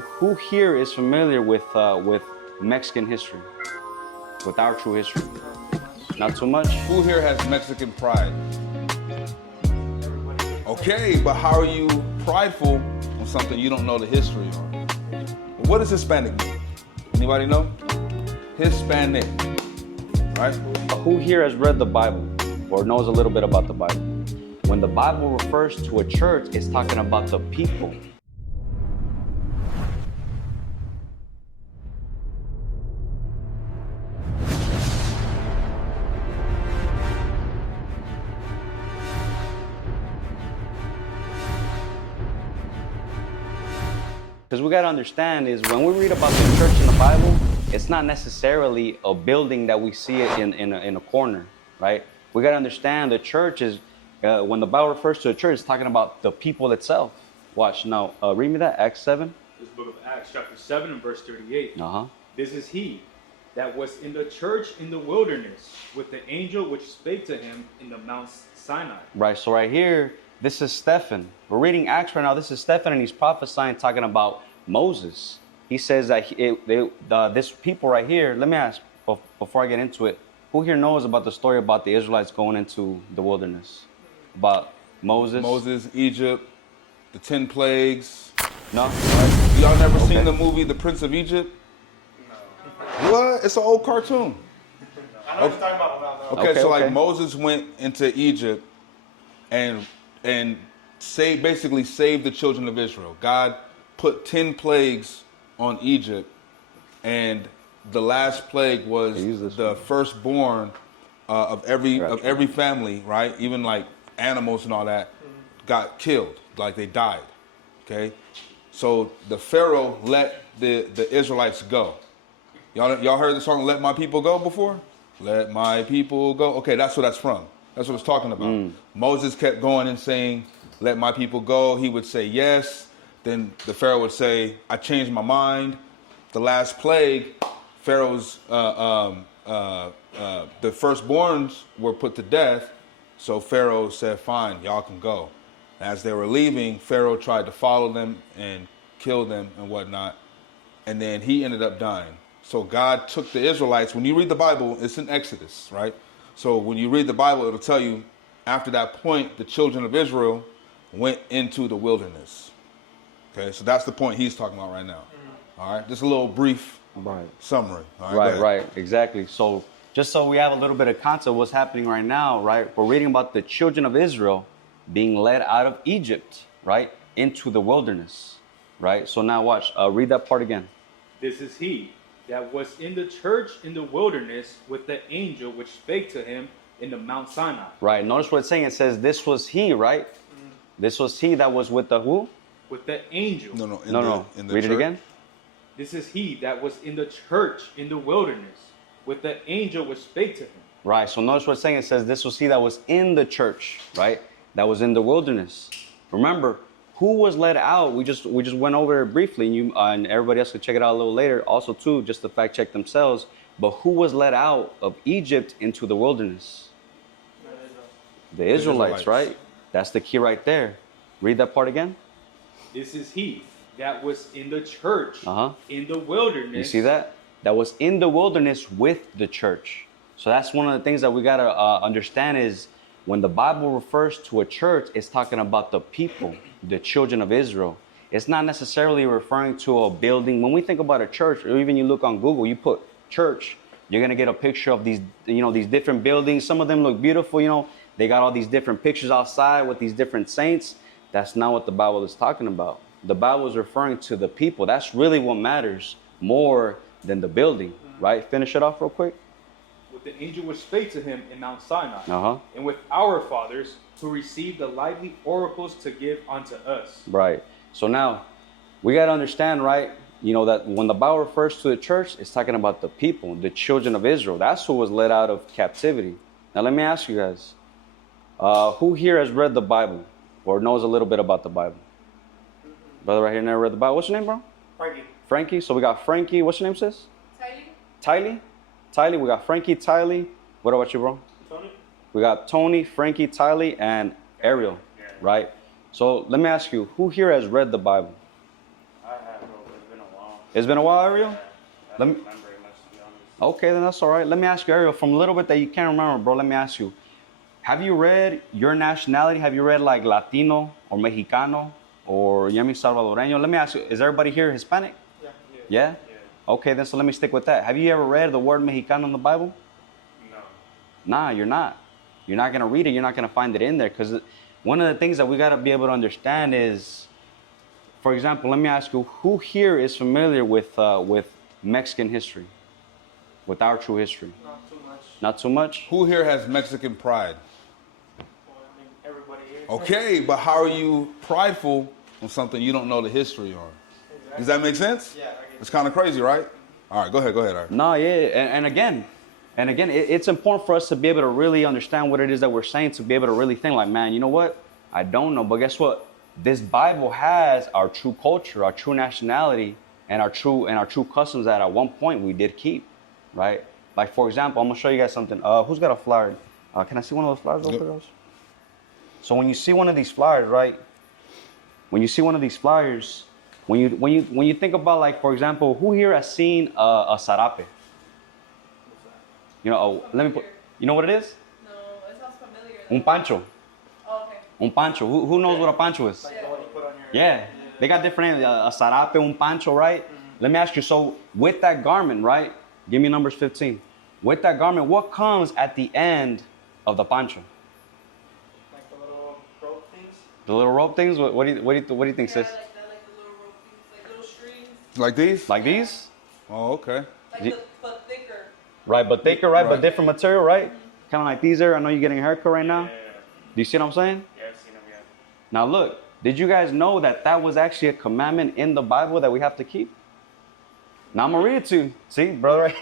Who here is familiar with Mexican history, with our true history? Not too much. Who here has Mexican pride? Okay, but how are you prideful on something you don't know the history on? What does Hispanic mean? Anybody know? Hispanic, right? Who here has read the Bible or knows a little bit about the Bible? When the Bible refers to a church, it's talking about the people. Because we got to understand is when we read about the church in the Bible, it's not necessarily a building that we see it in a corner, right? We got to understand the church is, when the Bible refers to a church, it's talking about the people itself. Watch, now, read me that, Acts 7. This book of Acts, chapter 7 and verse 38. Uh-huh. This is he that was in the church in the wilderness with the angel which spake to him in the Mount Sinai. Right, so right here, this is Stephen. We're reading Acts right now. This is Stephen, and he's prophesying, talking about Moses. He says that this people right here, let me ask, before I get into it, who here knows about the story about the Israelites going into the wilderness? About Moses? Moses, Egypt, the 10 plagues. No? Right? Y'all never seen the movie The Prince of Egypt? No. What? It's an old cartoon. I know what you're talking about. Okay, so like Moses went into Egypt and basically saved the children of Israel. God put 10 plagues on Egypt, and the last plague was the firstborn of every family, right? Even like animals and all that got killed, like they died. Okay, so the Pharaoh let the Israelites go. Y'all heard the song "Let My People Go" before? Let my people go. Okay, that's what that's from. That's what it's talking about. Moses kept going and saying, "Let my people go." He would say yes. Then the Pharaoh would say, "I changed my mind." The last plague, Pharaoh's the firstborns were put to death. So Pharaoh said, "Fine, y'all can go." As they were leaving, Pharaoh tried to follow them and kill them and whatnot, and then he ended up dying. So God took the Israelites. When you read the Bible, it's in Exodus, right? So when you read the Bible, it'll tell you after that point, the children of Israel went into the wilderness. Okay, so that's the point he's talking about right now. All right, just a little brief summary. All right, right, exactly. So just so we have a little bit of context of what's happening right now, right? We're reading about the children of Israel being led out of Egypt, right, into the wilderness, right? So now watch, read that part again. This is he that was in the church in the wilderness with the angel which spake to him in the Mount Sinai. Right, notice what it's saying. It says this was he, right? This was he that was with the who? With the angel. No. Read it again. This is he that was in the church in the wilderness with the angel which spake to him. Right, so notice what it's saying. It says this was he that was in the church, right? That was in the wilderness. Remember, who was led out? We just went over it briefly, and and everybody else can check it out a little later. Also, too, just to fact check themselves. But who was led out of Egypt into the wilderness? The Israelites, right? That's the key right there. Read that part again. This is he that was in the church in the wilderness. You see that? That was in the wilderness with the church. So that's one of the things that we got to understand is when the Bible refers to a church, it's talking about the people, the children of Israel. It's not necessarily referring to a building. When we think about a church, or even you look on Google, you put church, you're going to get a picture of these, these different buildings. Some of them look beautiful, they got all these different pictures outside with these different saints. That's not what the Bible is talking about. The Bible is referring to the people. That's really what matters more than the building, right? Finish it off real quick. With the angel which spake to him in Mount Sinai, and with our fathers who received the lively oracles to give unto us. Right. So now we got to understand, right? That when the Bible refers to the church, it's talking about the people, the children of Israel. That's who was led out of captivity. Now let me ask you guys, who here has read the Bible or knows a little bit about the Bible? Brother right here never read the Bible. What's your name, bro? Frankie. Frankie. So we got Frankie. What's your name, sis? Tylee. Tylee. We got Frankie, Tylee. What about you, bro? Tony. We got Tony, Frankie, Tylee, and Ariel, right? So let me ask you, who here has read the Bible? I have, bro. It's been a while, Ariel? I Let don't me, remember it much, to be honest. okay, then that's all right. Let me ask you, Ariel, from a little bit that you can't remember, bro, let me ask you. Have you read your nationality? Have you read like Latino or Mexicano or Yemi Salvadoreño? Let me ask you, is everybody here Hispanic? Yeah. Yeah? Okay, then so let me stick with that. Have you ever read the word Mexicano in the Bible? No. Nah, you're not. You're not going to read it. You're not going to find it in there because one of the things that we got to be able to understand is, for example, let me ask you, who here is familiar with Mexican history, with our true history? Not too much. Not too much? Who here has Mexican pride? Well, I mean, everybody here. Okay, but how are you prideful on something you don't know the history on? Exactly. Does that make sense? Yeah, I get It's kind of crazy, right? All right, go ahead, Art. No, yeah, and again, it's important for us to be able to really understand what it is that we're saying, to be able to really think like, man, you know what? I don't know, but guess what? This Bible has our true culture, our true nationality, and our true customs that at one point we did keep, right? Like for example, I'm gonna show you guys something. Who's got a flyer? Can I see one of those flyers real quick, guys? So when you see one of these flyers, right? When you see one of these flyers, when you think about, like, for example, who here has seen a sarape? You know, let me put. You know what it is? No, it sounds familiar. Un pancho. Oh, okay. Un pancho. Who knows what a pancho is? like the one you put on your. Yeah. They got different names. A sarape, un pancho, right? Let me ask you. So with that garment, right? Give me numbers 15. With that garment, what comes at the end of the pancho? Like the little rope things. The little rope things. What do you think, Yeah, sis? like that, like the little rope things, like little strings, Like these? Like these? Oh, okay. like Ye- but thicker. Right, but thicker, right? But Right. different material, right? Kind of like these are. I know you're getting a haircut right now. Yeah. Do you see what I'm saying? Yeah, I've seen them, yeah. Now look, did you guys know that that was actually a commandment in the Bible that we have to keep? Now I'm gonna read it to you. See, brother,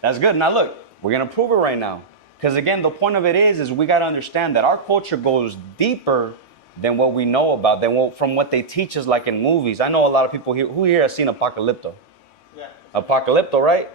that's good. Now look, we're gonna prove it right now. Because again, the point of it is we gotta understand that our culture goes deeper than what we know about, from what they teach us, like in movies. I know a lot of people here, who here has seen Apocalypto? Yeah. Apocalypto, right?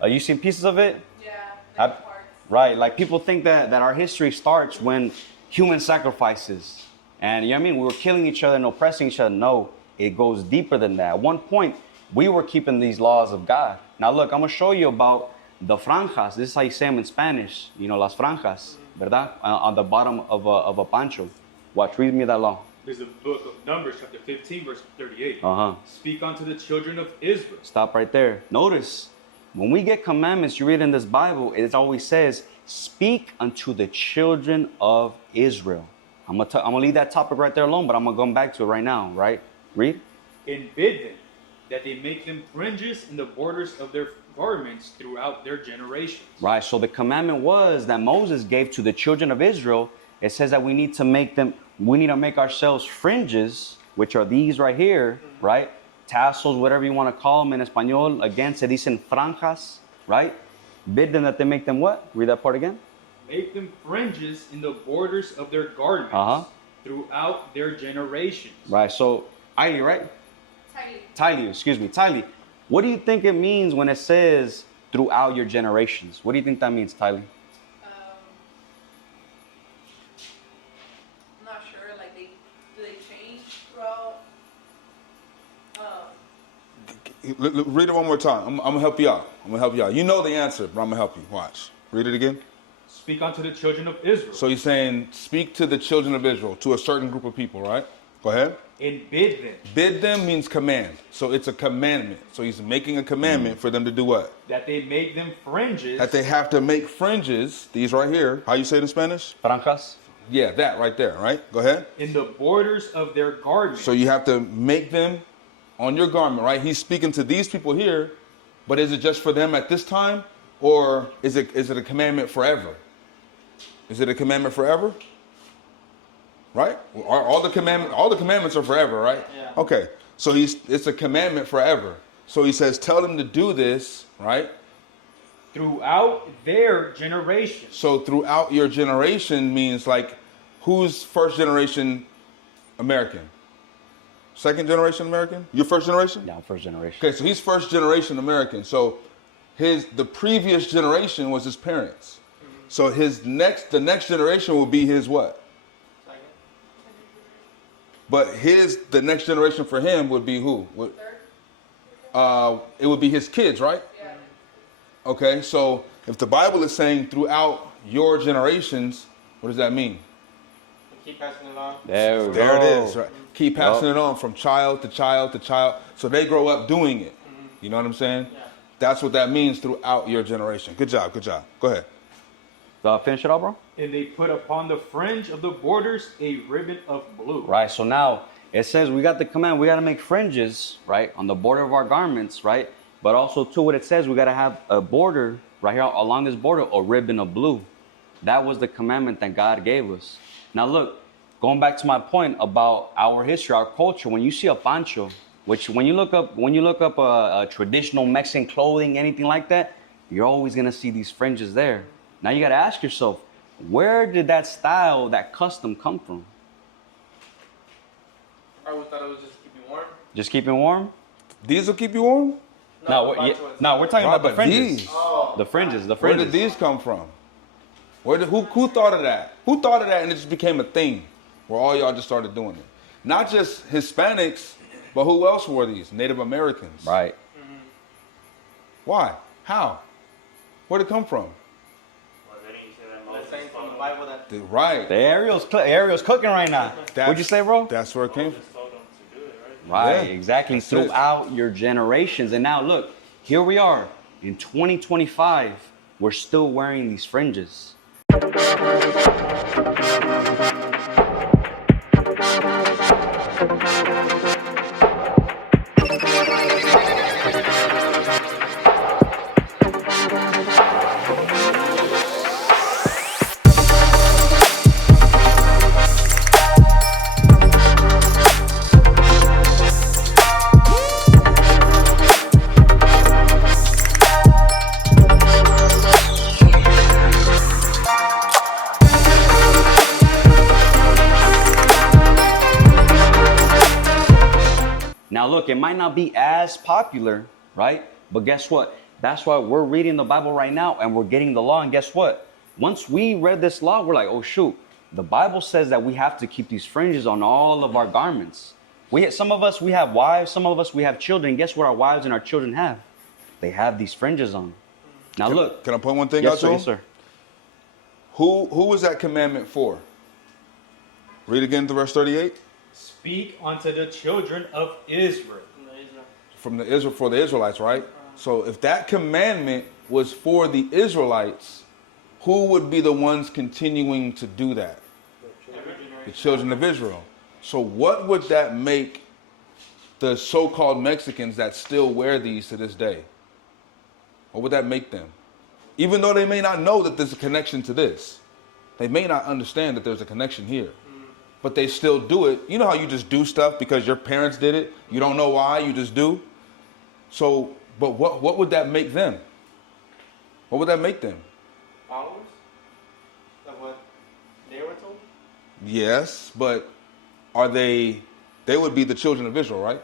Yeah. You seen pieces of it? Yeah, I- like parts. Right, like people think that our history starts when human sacrifices, and you know what I mean, we were killing each other and oppressing each other. No, it goes deeper than that. At one point, we were keeping these laws of God. Now look, I'm gonna show you about the franjas. This is how you say them in Spanish. You know, las franjas, ¿verdad? On the bottom of a pancho. Watch, read me that long. There's the book of Numbers, chapter 15, verse 38. Speak unto the children of Israel. Stop right there. Notice, when we get commandments, you read in this Bible, it always says, speak unto the children of Israel. I'm gonna leave that topic right there alone, but I'm gonna come back to it right now, right? Read. And bid them that they make them fringes in the borders of their garments throughout their generations. Right, so the commandment was that Moses gave to the children of Israel. It says that we need to make ourselves fringes, which are these right here, right? Tassels, whatever you want to call them in Espanol. Again, se dicen franjas, right? Bid them that they make them what? Read that part again. Make them fringes in the borders of their garments throughout their generations. Right, so, Ailey, right? Tiny. Tylee. What do you think it means when it says throughout your generations? What do you think that means, Tylee? I'm not sure. Like do they change throughout? Read it one more time. I'm gonna help you out. You know the answer, but I'm gonna help you. Watch. Read it again. Speak unto the children of Israel. So he's saying, speak to the children of Israel, to a certain group of people, right? Go ahead. And bid them Bid them means command. So it's a commandment. So he's making a commandment for them to do what? that they make them fringes. That they have to make fringes, these right here. How you say it in Spanish? Franjas? Yeah, that right there, right? Go ahead. in the borders of their garments. So you have to make them on your garment, right? He's speaking to these people here, but is it just for them at this time? Or is it a commandment forever? Is it a commandment forever? Right? All the commandments are forever, right? Yeah. Okay. So it's a commandment forever. So he says, tell them to do this, right? throughout their generations. So throughout your generation means like, who's first generation American? Second generation American? Your first generation? Yeah, first generation. Okay, so he's first generation American. So the previous generation was his parents. So the next generation will be his what? Second. But the next generation for him would be who? Third. it would be his kids, right? Yeah. Okay, so if the Bible is saying throughout your generations, what does that mean? Keep passing it on. There we There go. it is, right? Keep passing it on from child to child to child. So they grow up doing it. You know what I'm saying? Yeah. That's what that means throughout your generation. Good job, good job. Go ahead. Finish it all, bro. And they put upon the fringe of the borders a ribbon of blue. Right. So now it says we got the command. We got to make fringes, right, on the border of our garments, right. But also too, what it says, we got to have a border right here along this border, a ribbon of blue. That was the commandment that God gave us. Now look, going back to my point about our history, our culture. When you see a pancho, which when you look up a traditional Mexican clothing, anything like that, you're always gonna see these fringes there. Now you gotta ask yourself, where did that style, that custom come from? I always thought it was just to keep you warm. Just keeping warm? These will keep you warm? No, we're talking Right, about the but fringes. these- The fringes, the Where fringes. did these come from? Who thought of that? Who thought of that and it just became a thing where all y'all just started doing it? Not just Hispanics, but who else wore these? Native Americans. Right. Why? How? Where'd it come from? Well, didn't you say that Moses saying from the Bible that Right. The Ariel's cooking right now. What'd you say, bro? That's where it came from. told them to do it, right? Right, Yeah, exactly. that's it. Throughout your generations. And now look, here we are in 2025. We're still wearing these fringes. Now look, it might not be as popular, right? But guess what? That's why we're reading the Bible right now and we're getting the law. And guess what? Once we read this law, we're like, oh shoot, the Bible says that we have to keep these fringes on all of our garments. Some of us, we have wives, some of us, we have children. Guess what our wives and our children have? They have these fringes on. Now look. Can I point one thing Yes, out sir, to yes, him? sir. Who was that commandment for? Read again to verse 38. Speak unto the children of Israel. from the For Israel. the Israelites, right? So if that commandment was for the Israelites, who would be the ones continuing to do that? Every generation. The children of Israel. So what would that make the so-called Mexicans that still wear these to this day? What would that make them? Even though they may not know that there's a connection to this. They may not understand that there's a connection here. But they still do it. You know how you just do stuff because your parents did it? You don't know why, you just do. So, but what would that make them? What would that make them? Followers of what they were told? Yes, but are they would be the children of Israel, right?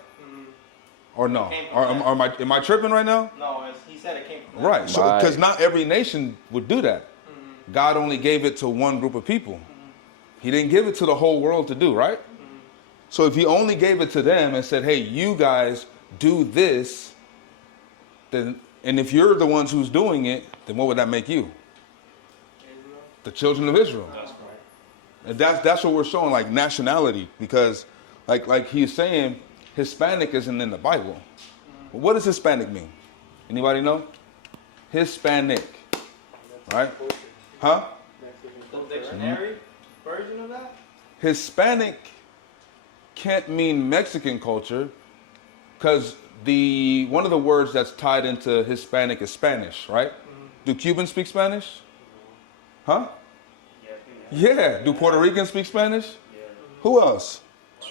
Or no? Came Or from that. am I tripping right now? No, as he said, it came from Right. So Right. because not every nation would do that. God only gave it to one group of people. He didn't give it to the whole world to do, right? So if he only gave it to them and said, hey, you guys do this, then, and if you're the ones who's doing it, then what would that make you? Israel. The children of Israel. That's right. And that's what we're showing, like nationality, because like he's saying, Hispanic isn't in the Bible. But what does Hispanic mean? Anybody know? Hispanic, right? Huh? The dictionary version of that? Hispanic can't mean Mexican culture, because one of the words that's tied into Hispanic is Spanish, right? Do Cubans speak Spanish? Huh? Yeah. Do Puerto Ricans speak Spanish? Who else?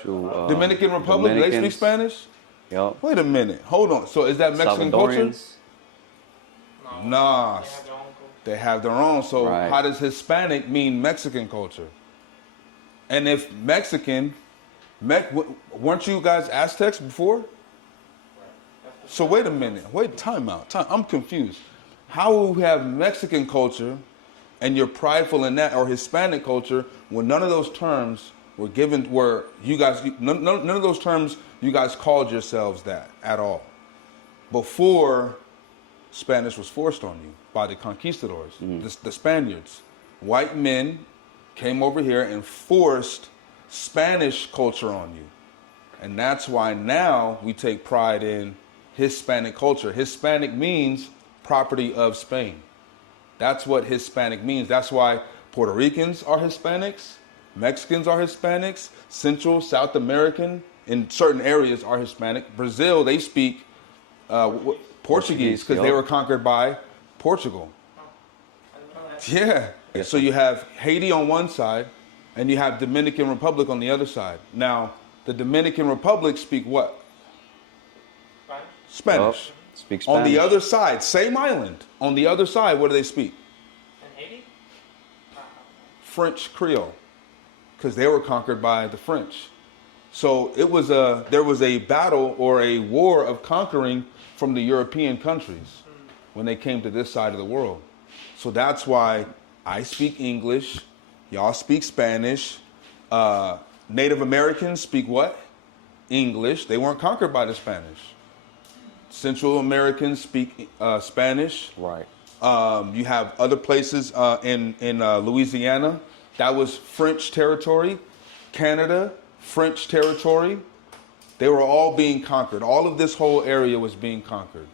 To, Dominican Republic, they speak Dominicans. Spanish? Yup. Wait a minute. Hold on. So is that Mexican culture? Salvadorians. Nah. They have their own culture. They have their own. So Right. how does Hispanic mean Mexican culture? And if Mexican, weren't you guys Aztecs before? So wait a minute. Wait, time out. I'm confused. How will we have Mexican culture and you're prideful in that, or Hispanic culture, when none of those terms were given, none of those terms you guys called yourselves that at all? before Spanish was forced on you by the conquistadors, the Spaniards. White men came over here and forced Spanish culture on you. And that's why now we take pride in Hispanic culture. Hispanic means property of Spain. That's what Hispanic means. That's why Puerto Ricans are Hispanics, Mexicans are Hispanics, Central, South American in certain areas are Hispanic. Brazil, they speak Portuguese because they were conquered by Portugal. Yeah. So you have Haiti on one side and you have Dominican Republic on the other side. Now, the Dominican Republic speak what? Spanish. Speak Spanish. On the other side, same island. On the other side, what do they speak? In Haiti? French Creole, because they were conquered by the French. So there was a battle or a war of conquering from the European countries when they came to this side of the world. So that's why I speak English, y'all speak Spanish. Native Americans speak what? English. They weren't conquered by the Spanish. Central Americans speak Spanish. Right. You have other places in Louisiana. That was French territory. Canada, French territory. They were all being conquered. All of this whole area was being conquered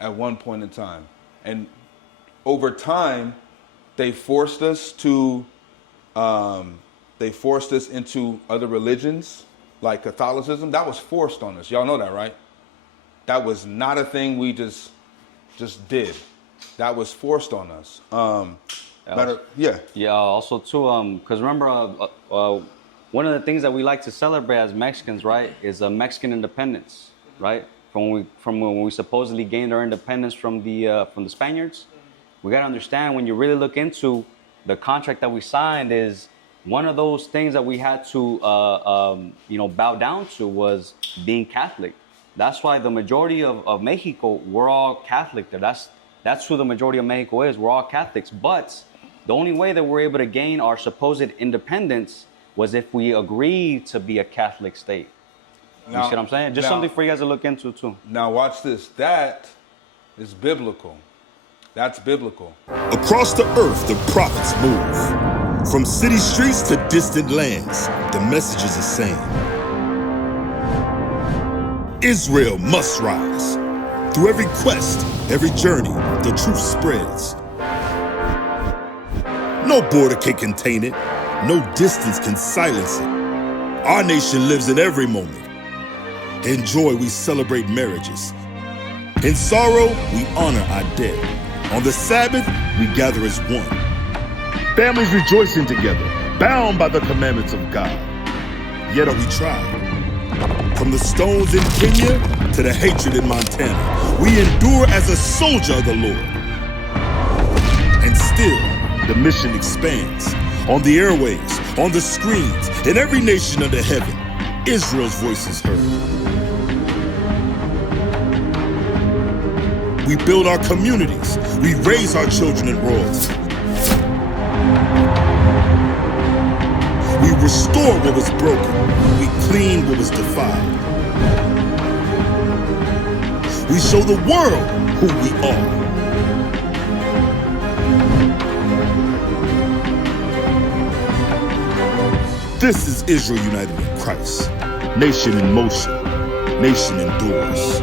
at one point in time. And over time, they forced us to, into other religions like Catholicism. That was forced on us. Y'all know that, right? That was not a thing we just did. That was forced on us. Yeah. Also too, because remember, one of the things that we like to celebrate as Mexicans, right, is Mexican independence, right? From when we supposedly gained our independence from the Spaniards. We gotta understand, when you really look into the contract that we signed, is one of those things that we had to bow down to was being Catholic. That's why the majority of Mexico, we're all Catholic there. That's who the majority of Mexico is. We're all Catholics. But the only way that we're able to gain our supposed independence was if we agreed to be a Catholic state. You see what I'm saying? Just something for you guys to look into too. Now watch this. That is biblical. That's biblical. Across the earth, the prophets move. From city streets to distant lands, the message is the same. Israel must rise. Through every quest, every journey, the truth spreads. No border can contain it. No distance can silence it. Our nation lives in every moment. In joy, we celebrate marriages. In sorrow, we honor our dead. On the Sabbath, we gather as one. Families rejoicing together, bound by the commandments of God. Yet are we tried. From the stones in Kenya to the hatred in Montana, we endure as a soldier of the Lord. And still, the mission expands. On the airwaves, on the screens, in every nation under heaven, Israel's voice is heard. We build our communities. We raise our children in royalty. We restore what was broken. We clean what was defiled. We show the world who we are. This is Israel united in Christ. Nation in motion. Nation endures.